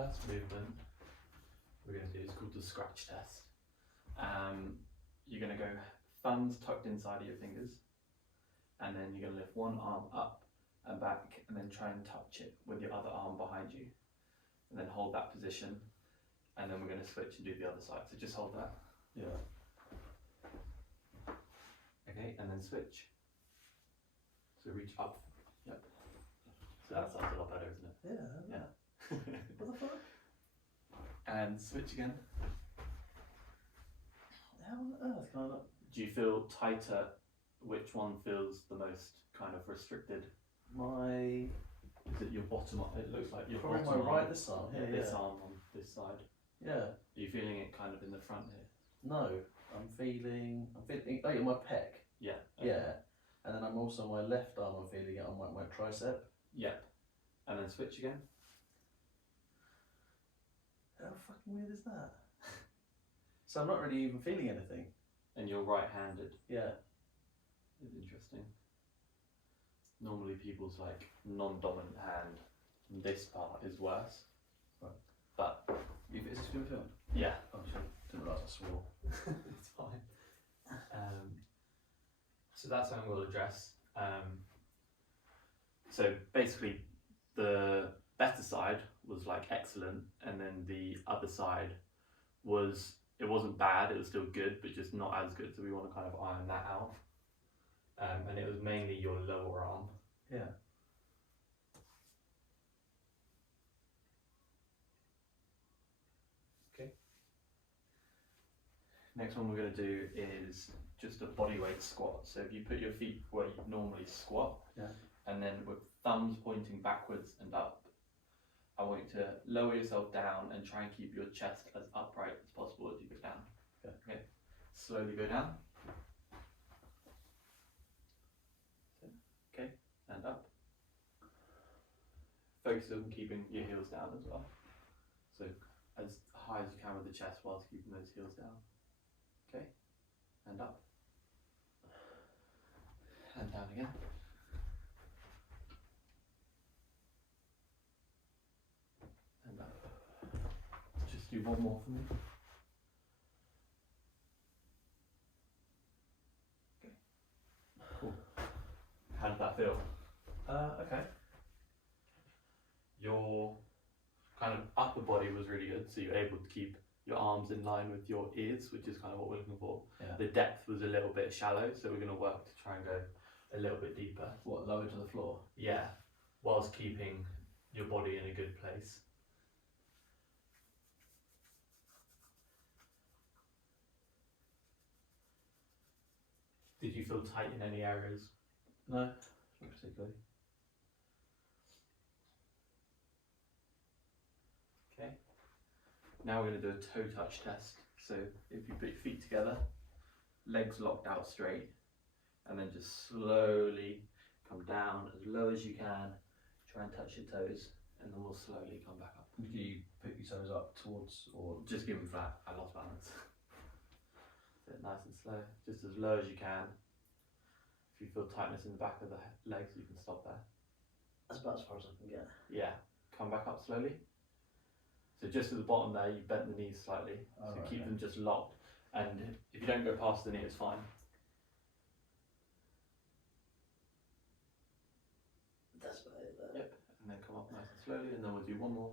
first movement we're going to do is called the scratch test. You're going to go thumbs tucked inside of your fingers, and then you're going to lift one arm up and back, and then try and touch it with your other arm behind you, and then hold that position, and then we're going to switch and do the other side. So just hold that. Yeah. Okay, and then switch. So reach up. Yep. So that sounds a lot better, isn't it? Yeah. Yeah. What the fuck? And switch again. How on earth can I not? Do you feel tighter? Which one feels the most kind of restricted? My. Is it your bottom arm? It looks like your Probably bottom my arm. right this arm. Yeah, This yeah. arm on this side. Yeah. Are you feeling it kind of in the front here? No, I'm feeling. Oh, yeah, my pec. Yeah. Yeah. And then I'm also my left arm. I'm feeling it on my tricep. Yep. And then switch again. How fucking weird is that? So I'm not really even feeling anything. And you're right-handed. Yeah. It's interesting. Normally people's like non-dominant hand, this part is worse. Right. But Is this being filmed? yeah, Oh shit! Didn't realise I swore. it's fine. So that's something we'll address. So basically, the better side was like excellent, and then the other side was, it wasn't bad, it was still good, but just not as good. So we want to kind of iron that out. And it was mainly your lower arm. Yeah. Okay. Next one we're going to do is just a bodyweight squat. So if you put your feet where you normally squat, Yeah. and then with thumbs pointing backwards and up, I want you to lower yourself down and try and keep your chest as upright as possible as you go down. Okay. Slowly go down. Okay, and up. Focus on keeping your heels down as well. So as high as you can with the chest whilst keeping those heels down. Okay, and up. And down again. And up. Just do one more for me. Okay. Cool. How did that feel? Okay. Your kind of upper body was really good, so you're able to keep your arms in line with your ears, which is kind of what we're looking for. Yeah. The depth was a little bit shallow, so we're going to work to try and go a little bit deeper. What, lower to the floor? Yeah, whilst keeping your body in a good place. Did you feel tight in any areas? No, not particularly. Okay. Now we're going to do a toe touch test. So if you put your feet together, legs locked out straight, and then just slowly come down as low as you can. Try and touch your toes, and then we'll slowly come back up. Do you put your toes up towards, or Just give them flat. I lost balance. So nice and slow, just as low as you can. If you feel tightness in the back of the legs, you can stop there. that's about as far as I can get. Yeah, come back up slowly. So just at the bottom there, you bent the knees slightly. So Alright, keep okay. them just locked. And if you don't go past the knee, it's fine. That's about it there. Yep. And then come up nice and slowly, and then we'll do one more.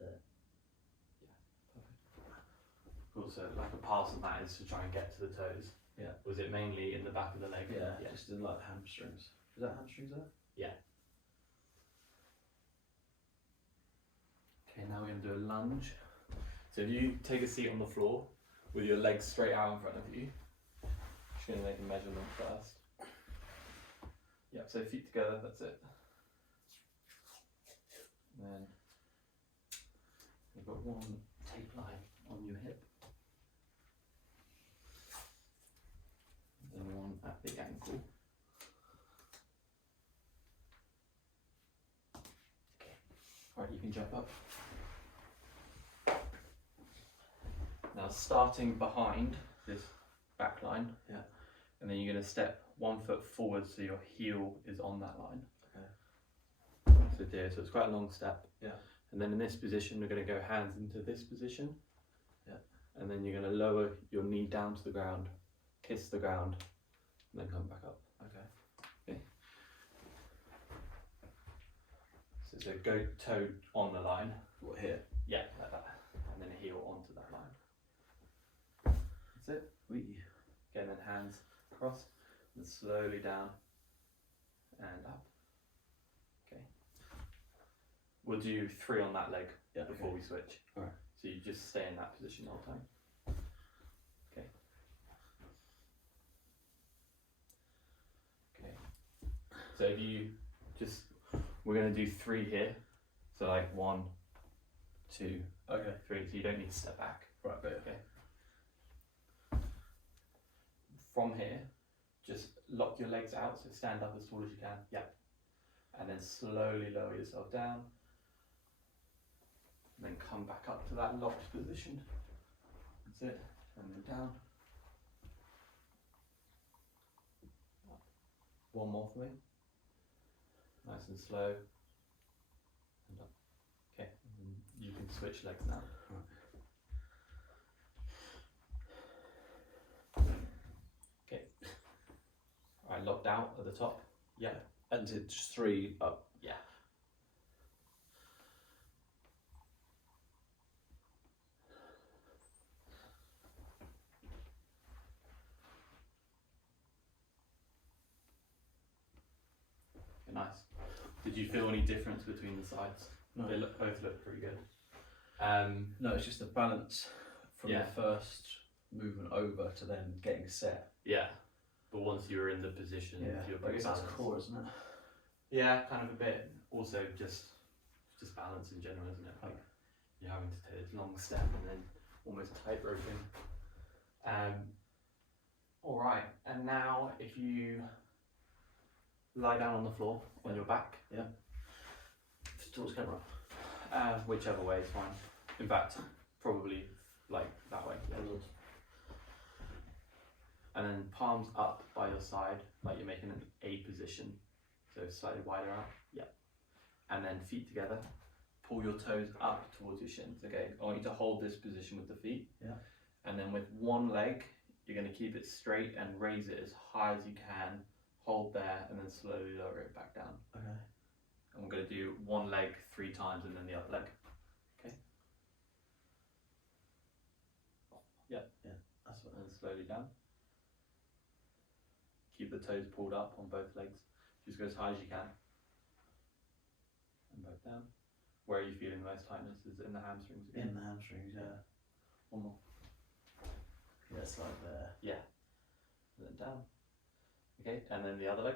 There. Cool, so like a pass on that is to try and get to the toes. Yeah. Was it mainly in the back of the leg? Yeah, just in like hamstrings. Is that hamstrings there? Yeah. Okay, now we're going to do a lunge. So if you take a seat on the floor with your legs straight out in front of you, just going to make a measurement first. Yep, so feet together, that's it. And then you've got one tape line on your hip. And then one at the ankle. Okay, alright, you can jump up. Now starting behind this back line, Yeah. and then you're going to step 1 foot forward so your heel is on that line. Okay. So there, so it's quite a long step. Yeah. And then in this position, we're going to go hands into this position. Yeah. And then you're going to lower your knee down to the ground, kiss the ground, and then come back up. Okay. So it's a go toe on the line. What, here? Yeah, like that. And then a heel onto that line. That's it. We. Okay, and then hands across, and slowly down and up. Okay. We'll do 3 on that leg before we switch. Alright. So you just stay in that position the whole time. Okay. Okay. So if you just, we're going to do 3 here. So like 1, 2, Okay. 3. So you don't need to step back. Right, but Okay. From here, just lock your legs out, so stand up as tall as you can. Yep. And then slowly lower yourself down. And then come back up to that locked position. That's it. And then down. One more for me. Nice and slow. And up. Okay. And then you can switch legs now. Alright, locked out at the top. Yeah. and it's 3 up. Yeah. Okay, nice. Did you feel any difference between the sides? No. They both look pretty good. No, it's just the balance from Yeah. the first movement over to then getting set. Yeah. But once you were in the position, you're I pretty guess that's balanced. core, isn't it? Yeah, kind of a bit. Also, just balance in general, isn't it? Like you're having to take this long step and then almost tightroping. All right, and now if you lie down on the floor on your back, Towards camera. whichever way is fine. In fact, probably like that way. Yeah. And then palms up by your side, like you're making an A position, so slightly wider out. Yeah. And then feet together. Pull your toes up towards your shins. Okay. I want you to hold this position with the feet. Yeah. And then with one leg, you're going to keep it straight and raise it as high as you can. Hold there, and then slowly lower it back down. Okay. And we're going to do one leg 3 times, and then the other leg. Okay. Yeah. That's what. And then slowly down. Keep the toes pulled up on both legs. Just go as high as you can. And back down. Where are you feeling the most tightness? Is it in the hamstrings again? In the hamstrings, yeah. One more. Yeah, it's like there. Yeah. And then down. Okay, and then the other leg.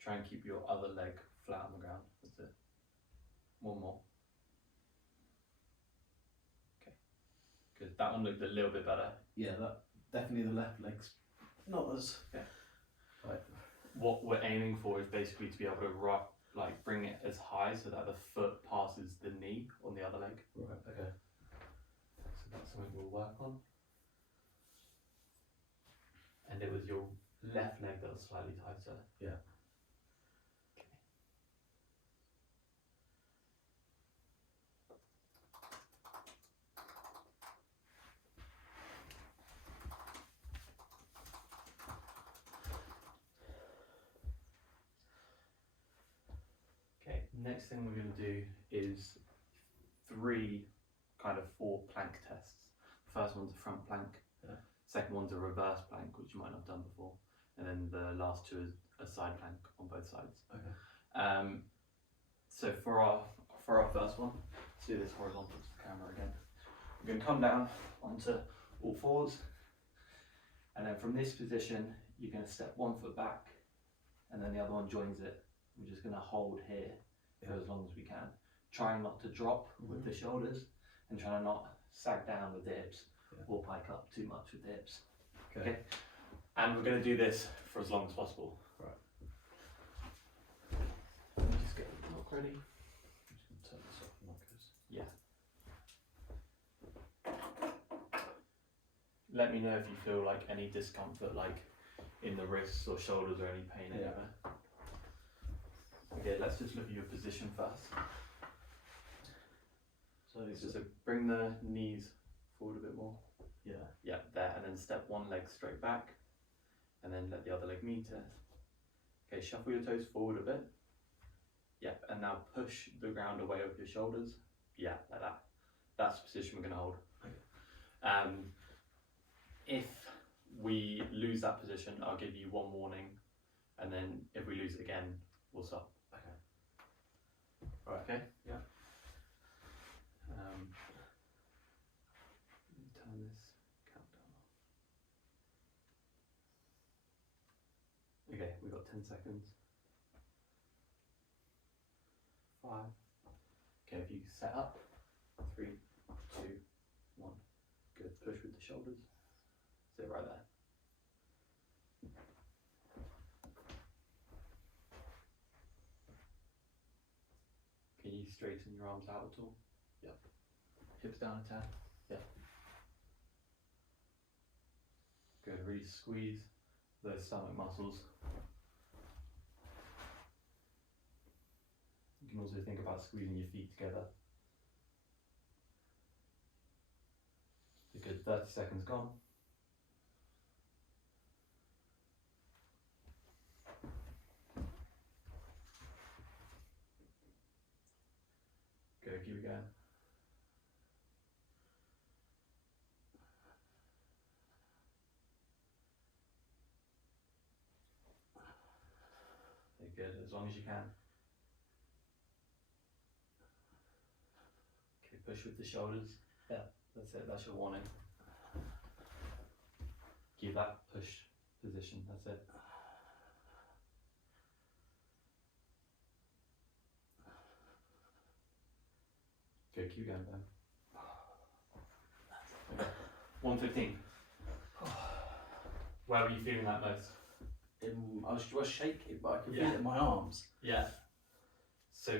Try and keep your other leg flat on the ground. That's it. One more. Okay. Good. That one looked a little bit better. Yeah, that definitely the left leg's not as. Yeah. Right. What we're aiming for is basically to be able to bring it as high so that the foot passes the knee on the other leg. Right. Okay. So that's something we'll work on. And it was your left leg that was slightly tighter. Yeah. Okay, next thing we're going to do is 3 kind of 4 plank tests. The first one's a front plank, second one's a reverse plank, which you might not have done before, and then the last 2 is a side plank on both sides. Okay. So for our first one, let's do this horizontal to the camera again. We're going to come down onto all 4s, and then from this position, you're going to step 1 foot back, and then the other one joins it. We're just going to hold here for as long as we can. Trying not to drop with the shoulders, and trying to not sag down with the hips or pike up too much with the hips. Okay. And we're going to do this for as long as possible. Right. Let me just get the block ready. Just gonna let me know if you feel like any discomfort, like in the wrists or shoulders or any pain Yeah. anywhere. Okay, let's just look at your position first. So bring the knees forward a bit more. Yeah. Yeah, there, and then step one leg straight back, and then let the other leg meet it. Okay, shuffle your toes forward a bit. Yep, and now push the ground away with your shoulders. Yeah, like that. That's the position we're going to hold. Okay. If we lose that position, I'll give you one warning, and then if we lose it again, we'll stop. Okay. Right. Okay. Yeah. Turn this countdown off. Okay, we've got 10 seconds. 5. Okay, if you set up. 3, 2, 1. Good. Push with the shoulders. Sit right there. Can you straighten your arms out at all? Yep. Hips down a tad. Yep. Good. Really squeeze those stomach muscles. You can also think about squeezing your feet together. A good 30 seconds gone. Good, keep it going. Okay, good, as long as you can. Okay, push with the shoulders. Yeah, that's it, that's your warning. Keep that push position, that's it. Good, keep going, Ben. Okay. 115. Where were you feeling that most? I was shaking, but I could Yeah. feel it in my arms. Yeah. So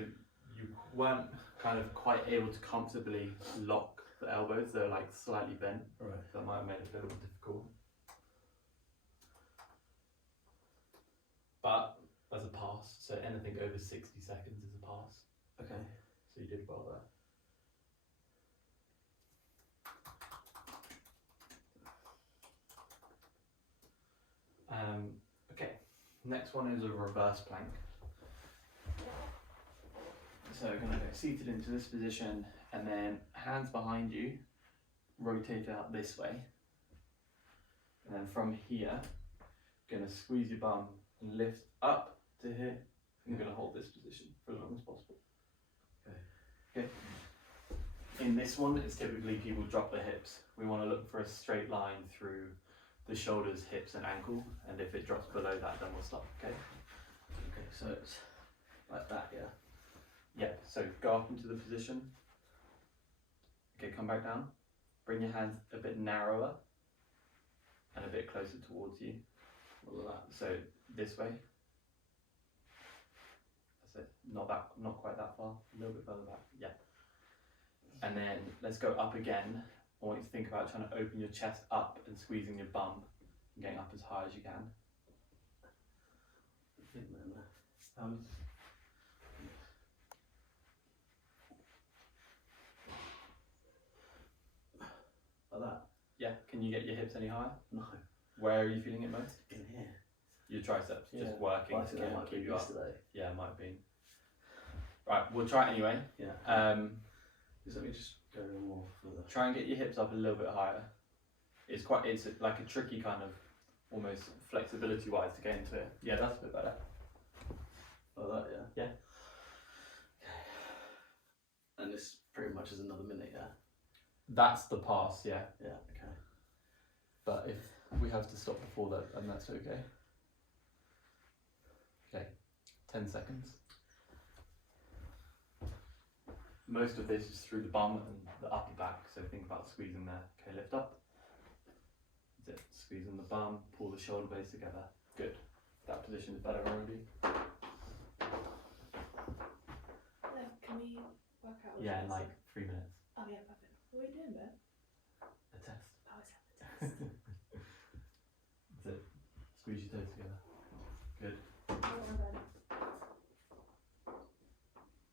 you weren't kind of quite able to comfortably lock the elbows, they're like slightly bent. Right. That might have made it a little bit difficult. But as a pass, so anything over 60 seconds is a pass. Okay. So you did well there. Okay, next one is a reverse plank. So we're going to go seated into this position, and then hands behind you, rotate out this way. And then from here, going to squeeze your bum and lift up to here. And you're going to hold this position for as long as possible. Okay. In this one, it's typically people drop their hips. We want to look for a straight line through the shoulders, hips and ankle, and if it drops below that, then we'll stop, okay? Okay, so it's like that, yeah? Yeah, so go up into the position. Okay, come back down. Bring your hands a bit narrower and a bit closer towards you. So this way. That's it. Not quite that far. A little bit further back. Yeah. And then let's go up again. I want you to think about trying to open your chest up and squeezing your bum and getting up as high as you can. Like that? Yeah, can you get your hips any higher? No. Where are you feeling it most? In here. Your triceps, Yeah. just working I to think that might keep be you up. yesterday. Yeah, it might have been. Right, we'll try it anyway. Yeah. Just let me just go a little more further. Try and get your hips up a little bit higher. It's like a tricky kind of, almost flexibility wise to get into it. Yeah, that's a bit better. Like that, yeah? Yeah. Okay. And this pretty much is another minute, yeah? That's the pass, yeah. Yeah, okay. But if we have to stop before that, then that's okay. Okay, 10 seconds. Most of this is through the bum and the upper back, so think about squeezing there. Okay, lift up. That's it, squeezing the bum, pull the shoulder blades together. Good. That position is better already. Can we work out? Yeah, in like 3 minutes. Oh yeah, perfect. What are you doing, Ben? A test. Oh, it's a test. together. Good. Not my bed.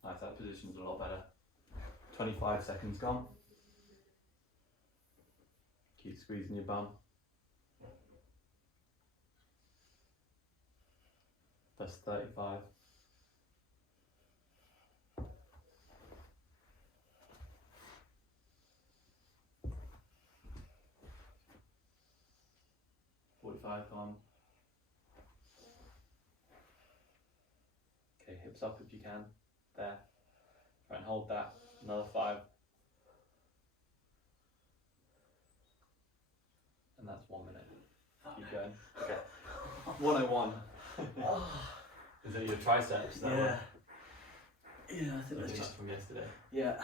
Nice, that position's a lot better. 25 seconds gone. Keep squeezing your bum. That's 35. Gone. Okay, hips up if you can. There. Try and hold that. Another 5. And that's 1 minute. Keep going. Okay. 101. Is it your triceps? That Yeah. Yeah, I think one? that's Something just. from yesterday. Yeah.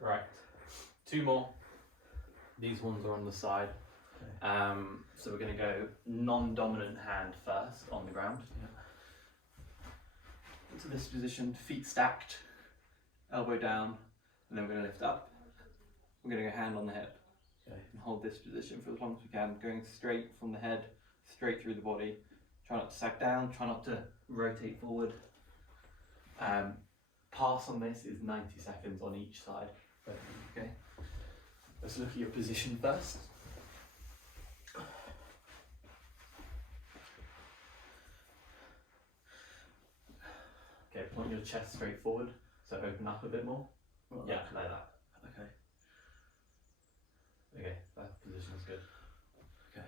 Right. 2 more. These ones are on the side. Okay. So we're going to go non-dominant hand first on the ground. Yeah. Into this position, feet stacked, elbow down, and then we're going to lift up. We're going to go hand on the hip. Okay. And hold this position for as long as we can, going straight from the head, straight through the body. Try not to sag down, try not to rotate forward. Pass on this is 90 seconds on each side. Okay. Let's look at your position first. Okay, point your chest straight forward, so open up a bit more. Like Yeah, that. like that. Okay. Okay, that position is good. Okay.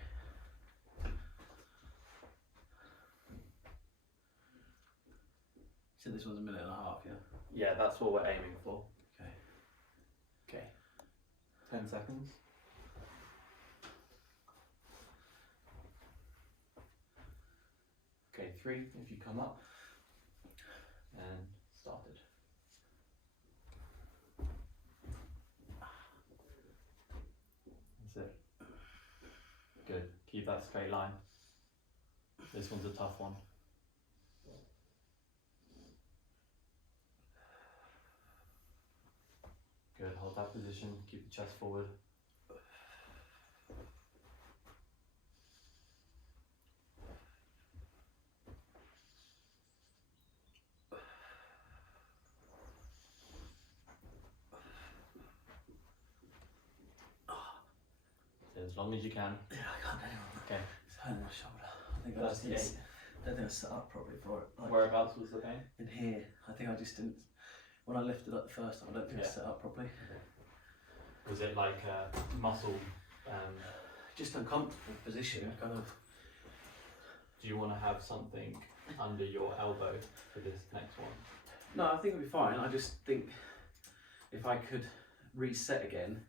So this one's 1.5 minutes, yeah? Yeah, that's what we're aiming for. Okay. Okay. 10 seconds. Okay, 3 if you come up. And started. That's it. Good. Keep that straight line. This one's a tough one. Good. Hold that position. Keep the chest forward. As long as you can. Yeah, I can't anymore. Okay. It's hurting my shoulder. I think I just 38. don't think I set up properly for it. Like Whereabouts was the pain? in here, I think I just didn't. When I lifted up the first time, I don't think I Yeah. set up properly. Was it like a muscle? Just uncomfortable position, kind of. Do you want to have something under your elbow for this next one? No, I think it'll be fine. I just think if I could reset again,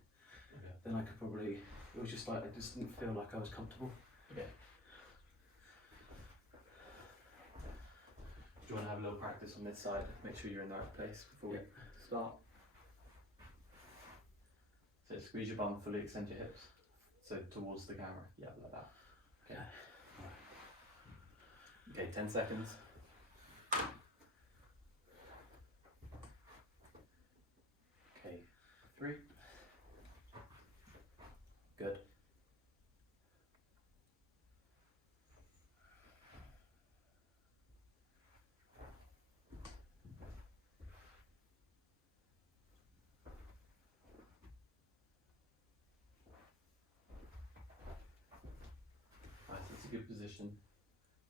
Okay. then I could probably. It was just like I just didn't feel like I was comfortable. Okay. Do you want to have a little practice on this side? Make sure you're in the right place before we start. So squeeze your bum, fully extend your hips. So towards the camera. Yeah, like that. Okay. Okay, 10 seconds. Okay, 3. Good. Nice, that's a good position.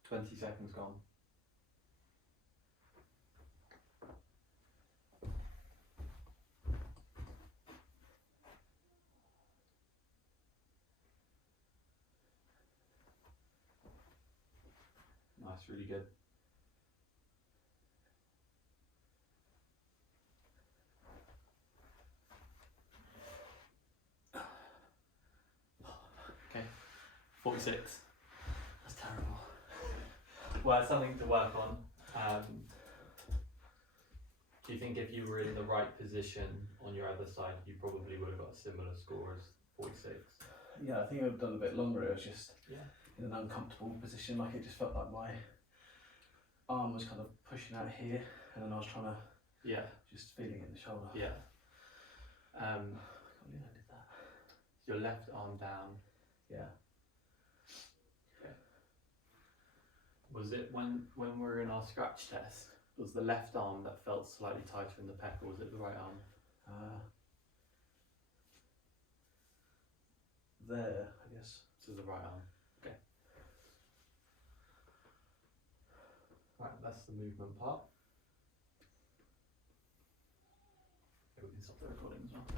20 seconds gone. Nice, really good. Okay, 46. That's terrible. Well, it's something to work on. Do you think if you were in the right position on your other side, you probably would have got a similar score as 46? Yeah, I think I would have done a bit longer. It was just Yeah. in an uncomfortable position. Like it just felt like my arm was kind of pushing out here, and then I was trying to Yeah, just feeling it in the shoulder. yeah. I can't believe I did that. Your left arm down. Yeah. Was it when we were in our scratch test? Was the left arm that felt slightly tighter in the pec, or was it the right arm? There, I guess. So the right arm. Okay. Right, that's the movement part. Okay, we can stop the recording as well.